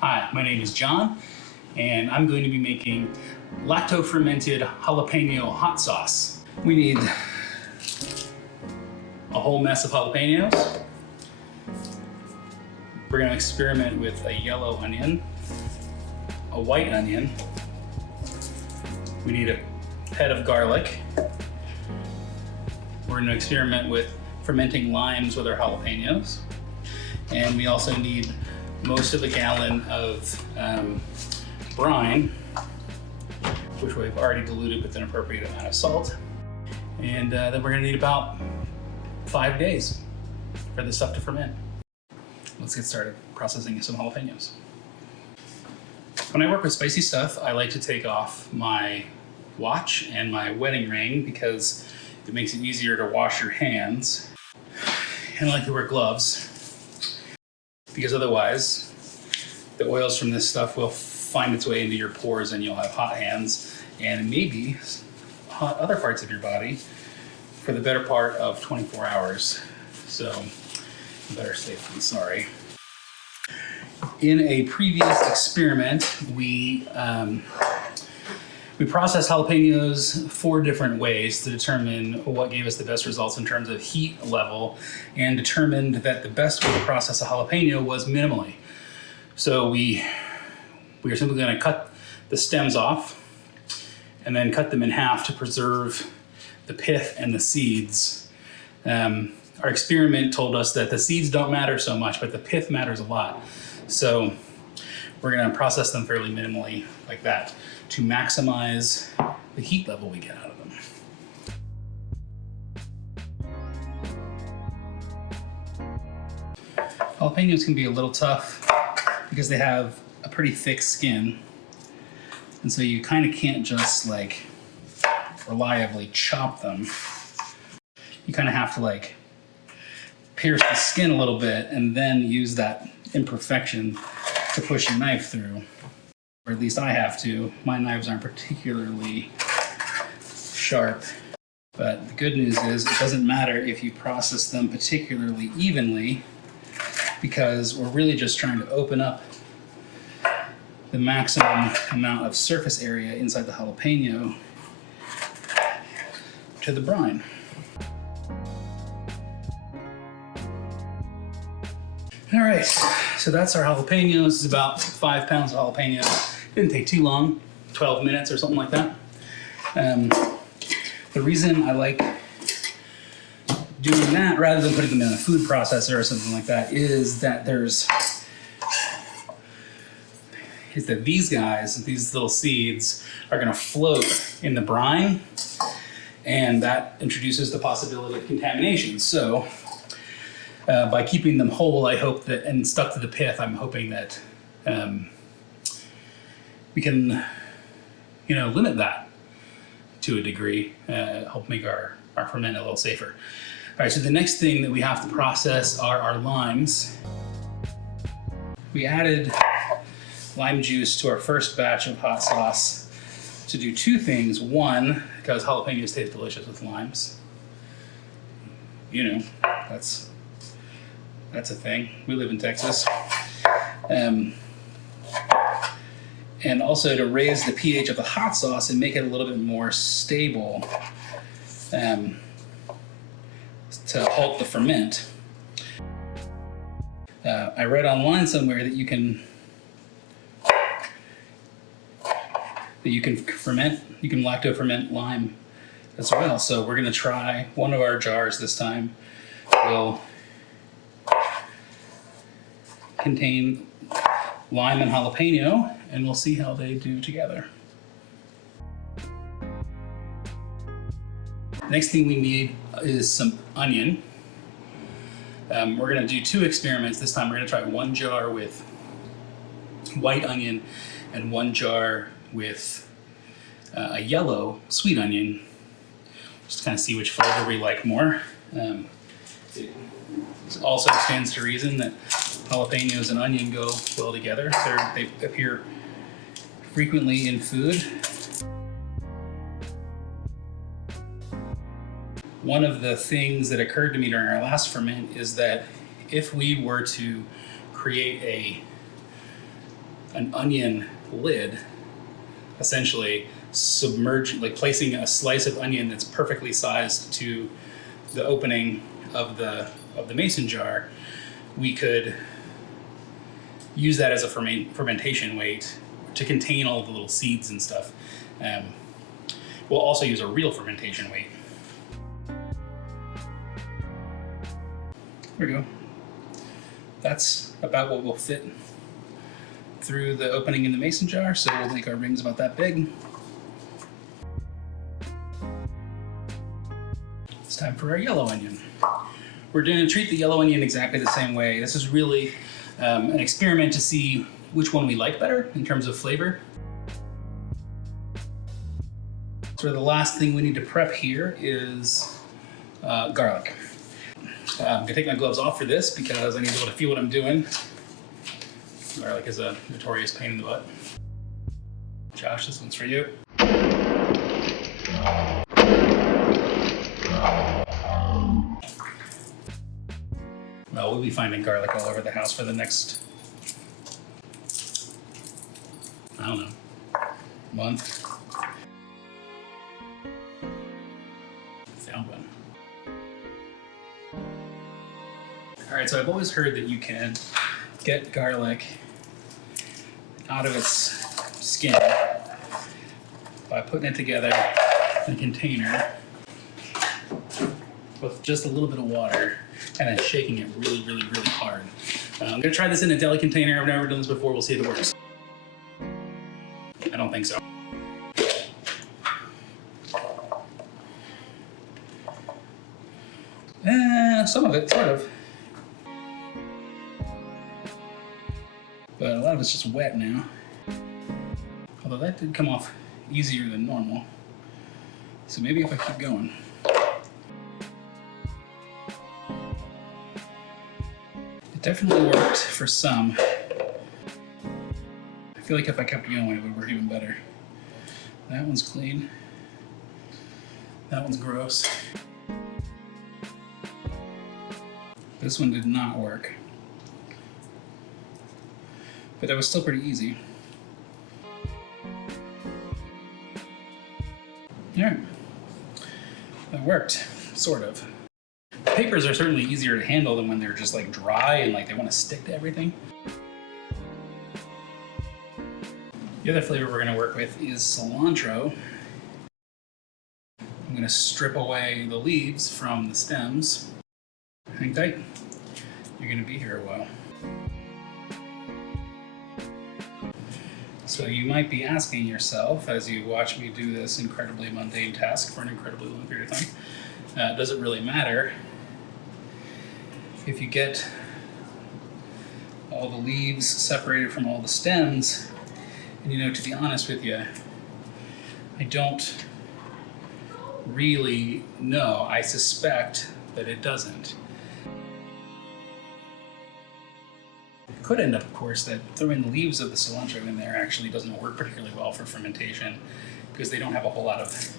Hi, my name is John, and I'm going to be making lacto-fermented jalapeno hot sauce. We need a whole mess of jalapenos. We're going to experiment with a yellow onion, a white onion. We need a head of garlic. We're going to experiment with fermenting limes with our jalapenos. And we also need most of a gallon of brine, which we've already diluted with an appropriate amount of salt. And then we're going to need about 5 days for this stuff to ferment. Let's get started processing some jalapenos. When I work with spicy stuff, I like to take off my watch and my wedding ring because it makes it easier to wash your hands. And I like to wear gloves because otherwise the oils from this stuff will find its way into your pores and you'll have hot hands and maybe hot other parts of your body for the better part of 24 hours. So better safe than sorry. In a previous experiment, we processed jalapenos 4 different ways to determine what gave us the best results in terms of heat level, and determined that the best way to process a jalapeno was minimally. So we are simply going to cut the stems off and then cut them in half to preserve the pith and the seeds. Our experiment told us that the seeds don't matter so much, but the pith matters a lot. So we're going to process them fairly minimally like that to maximize the heat level we get out of them. Jalapenos can be a little tough because they have a pretty thick skin. And so you kind of can't just like reliably chop them. You kind of have to like pierce the skin a little bit and then use that imperfection to push your knife through. Or at least I have to. My knives aren't particularly sharp. But the good news is it doesn't matter if you process them particularly evenly, because we're really just trying to open up the maximum amount of surface area inside the jalapeno to the brine. All right, so that's our jalapenos. This is about 5 pounds of jalapenos. Didn't take too long, 12 minutes or something like that. The reason I like doing that rather than putting them in a food processor or something like that is that these guys, these little seeds, are going to float in the brine, and that introduces the possibility of contamination. So by keeping them whole, I hope that, and stuck to the pith, I'm hoping that we can, limit that to a degree, help make our ferment a little safer. All right, so the next thing that we have to process are our limes. We added lime juice to our first batch of hot sauce to do 2 things. One, because jalapenos taste delicious with limes. That's a thing. We live in Texas. And also to raise the pH of the hot sauce and make it a little bit more stable, to halt the ferment. I read online somewhere that you can ferment, you can lacto-ferment lime as well. So we're gonna try one of our jars this time. Will contain lime and jalapeno, and we'll see how they do together. Next thing we need is some onion. We're gonna do 2 experiments. This time we're gonna try 1 jar with white onion and 1 jar with a yellow sweet onion, just to kind of see which flavor we like more. It also stands to reason that jalapenos and onion go well together. They appear frequently in food. One of the things that occurred to me during our last ferment is that if we were to create an onion lid, essentially like placing a slice of onion that's perfectly sized to the opening of the mason jar, we could use that as a fermentation weight to contain all the little seeds and stuff. We'll also use a real fermentation weight. There we go. That's about what will fit through the opening in the mason jar, so we'll make our rings about that big. It's time for our yellow onion. We're going to treat the yellow onion exactly the same way. This is really an experiment to see which one we like better in terms of flavor. So the last thing we need to prep here is garlic. I'm gonna take my gloves off for this because I need to be able to feel what I'm doing. Garlic is a notorious pain in the butt. Josh, this one's for you. Well, we'll be finding garlic all over the house for the next, I don't know, month. Found one. All right, so I've always heard that you can get garlic out of its skin by putting it together in a container with just a little bit of water and then shaking it really, really, really hard. I'm gonna try this in a deli container. I've never done this before. We'll see if it works. I don't think so. Some of it, sort of. But a lot of it's just wet now. Although that did come off easier than normal. So maybe if I keep going. It definitely worked for some. I feel like if I kept going, it would work even better. That one's clean. That one's gross. This one did not work. But that was still pretty easy. Yeah, that worked, sort of. Papers are certainly easier to handle than when they're just like dry and like they want to stick to everything. The other flavor we're gonna work with is cilantro. I'm gonna strip away the leaves from the stems. Hang tight. You're gonna be here a while. So you might be asking yourself, as you watch me do this incredibly mundane task for an incredibly long period of time, does it really matter if you get all the leaves separated from all the stems? And you know, to be honest with you, I don't really know. I suspect that it doesn't. It could end up, of course, that throwing the leaves of the cilantro in there actually doesn't work particularly well for fermentation because they don't have a whole lot of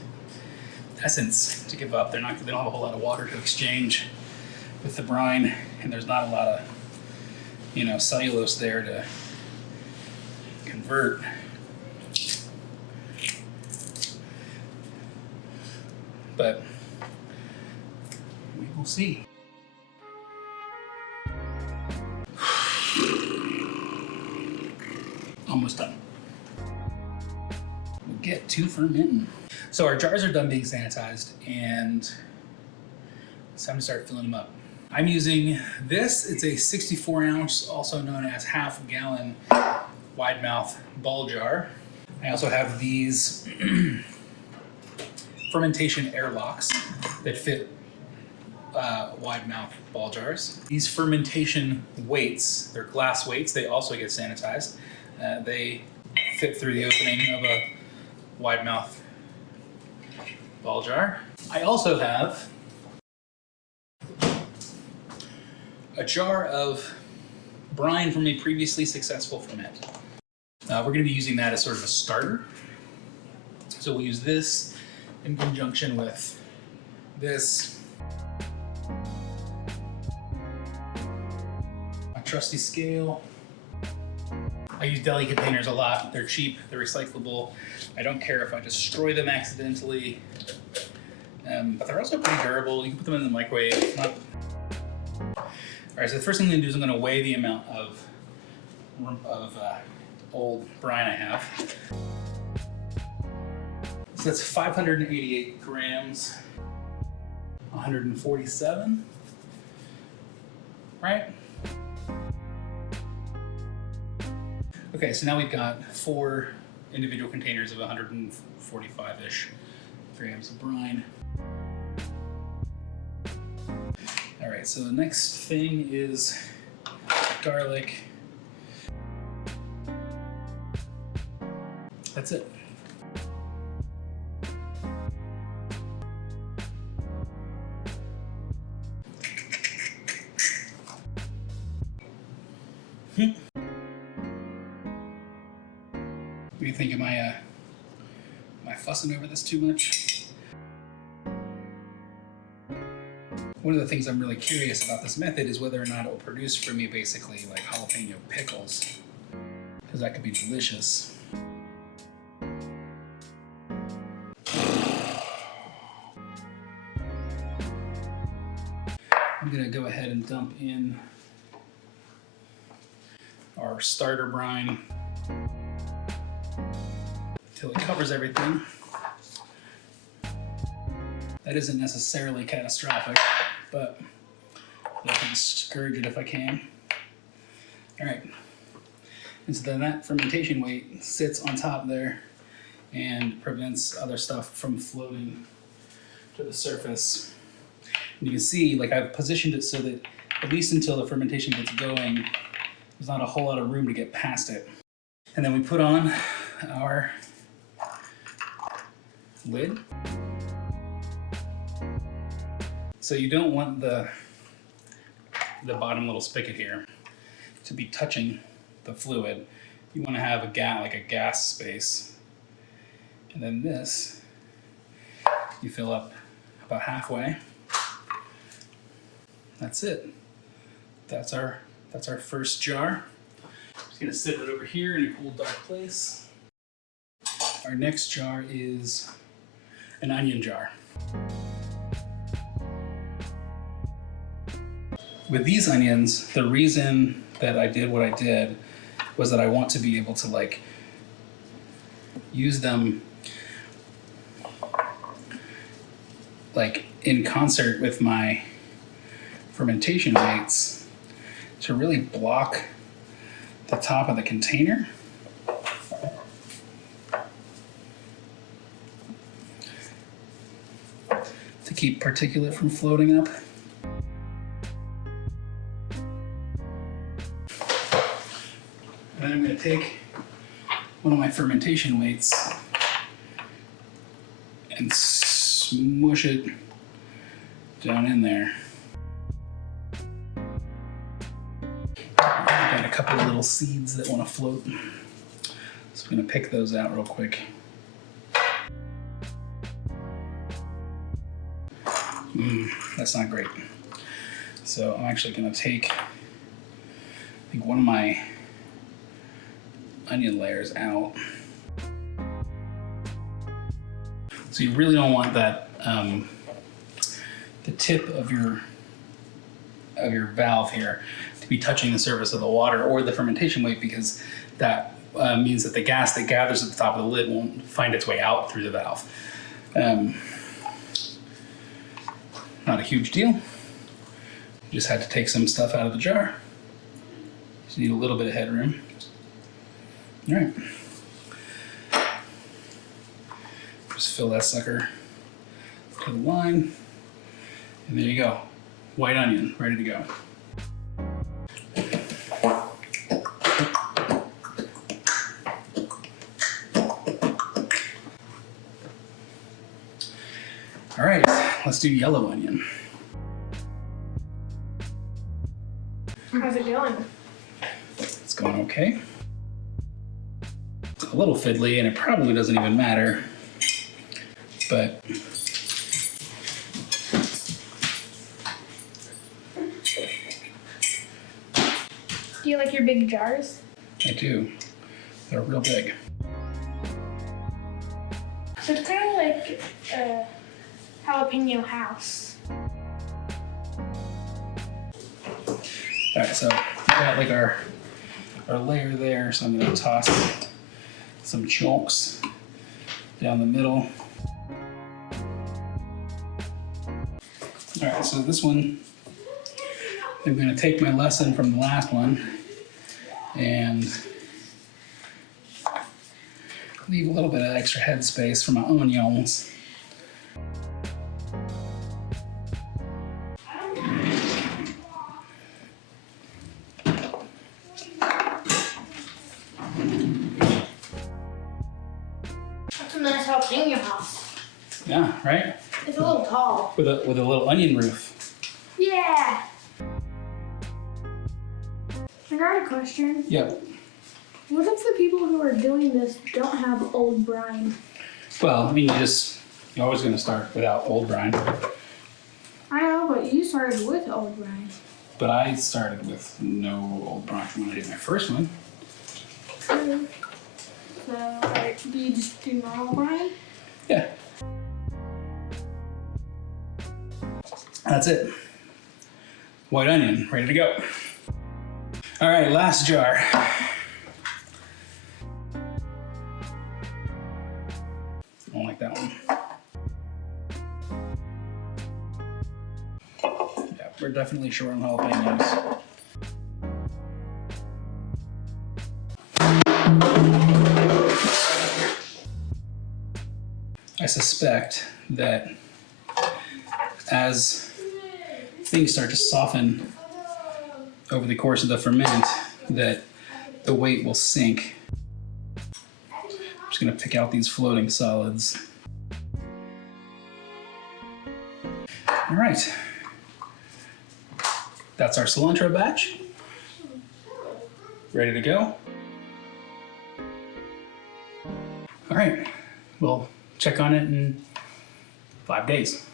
essence to give up. They don't have a whole lot of water to exchange with the brine, and there's not a lot of, cellulose there to convert. But we will see. Almost done. We'll get to fermenting. So our jars are done being sanitized, and it's time to start filling them up. I'm using this. It's a 64 ounce, also known as half gallon wide mouth ball jar. I also have these fermentation airlocks that fit wide mouth ball jars. These fermentation weights, they're glass weights, they also get sanitized. They fit through the opening of a wide mouth ball jar. I also have a jar of brine from a previously successful ferment. We're going to be using that as sort of a starter. So we'll use this in conjunction with this. My trusty scale. I use deli containers a lot. They're cheap, they're recyclable. I don't care if I destroy them accidentally. But they're also pretty durable. You can put them in the microwave. All right, so the first thing I'm gonna do is I'm gonna weigh the amount of old brine I have. So that's 588 grams, 147, right? Okay, so now we've got 4 individual containers of 145-ish grams of brine. All right, so the next thing is garlic. That's it. What do you think? Am I fussing over this too much? One of the things I'm really curious about this method is whether or not it will produce for me basically like jalapeno pickles, because that could be delicious. I'm gonna go ahead and dump in our starter brine until it covers everything. That isn't necessarily catastrophic, but I can discourage it if I can. All right, and so then that fermentation weight sits on top there and prevents other stuff from floating to the surface. And you can see, like, I've positioned it so that at least until the fermentation gets going, there's not a whole lot of room to get past it. And then we put on our lid. So you don't want the bottom little spigot here to be touching the fluid. You want to have a gas space. And then this, you fill up about halfway. That's it. That's our first jar. I'm just gonna sit it over here in a cool, dark place. Our next jar is an onion jar. With these onions, the reason that I did what I did was that I want to be able to like use them like in concert with my fermentation weights to really block the top of the container. To keep particulate from floating up. And then I'm going to take one of my fermentation weights and smush it down in there. I've got a couple of little seeds that want to float, so I'm going to pick those out real quick. That's not great. So I'm actually going to take, I think, one of my onion layers out. So you really don't want that, the tip of your valve here to be touching the surface of the water or the fermentation weight, because that means that the gas that gathers at the top of the lid won't find its way out through the valve. Not a huge deal. Just had to take some stuff out of the jar. Just need a little bit of headroom. All right. Just fill that sucker to the line. And there you go. White onion, ready to go. All right, let's do yellow onion. How's it going? It's going okay. It's a little fiddly and it probably doesn't even matter, but Do you like your big jars? I do. They're real big. So it's kind of like a jalapeno house. All right, so we got like our layer there, so I'm gonna toss some chunks down the middle. All right, so this one, I'm gonna take my lesson from the last one and leave a little bit of extra head space for my onions. That's a nice jalapeno house. Yeah, right? It's a little tall. With a little onion roof. Yeah. I got a question. Yep. What if the people who are doing this don't have old brine? Well, I mean, you're always gonna start without old brine. I know, but you started with old brine. But I started with no old brine when I did my first one. So, do you just do normal brine? Yeah. That's it. White onion, ready to go. All right, last jar. I don't like that one. Yeah, we're definitely short on jalapenos. I suspect that as things start to soften over the course of the ferment, that the weight will sink. I'm just gonna pick out these floating solids. All right, that's our cilantro batch. Ready to go. All right, we'll check on it in 5 days.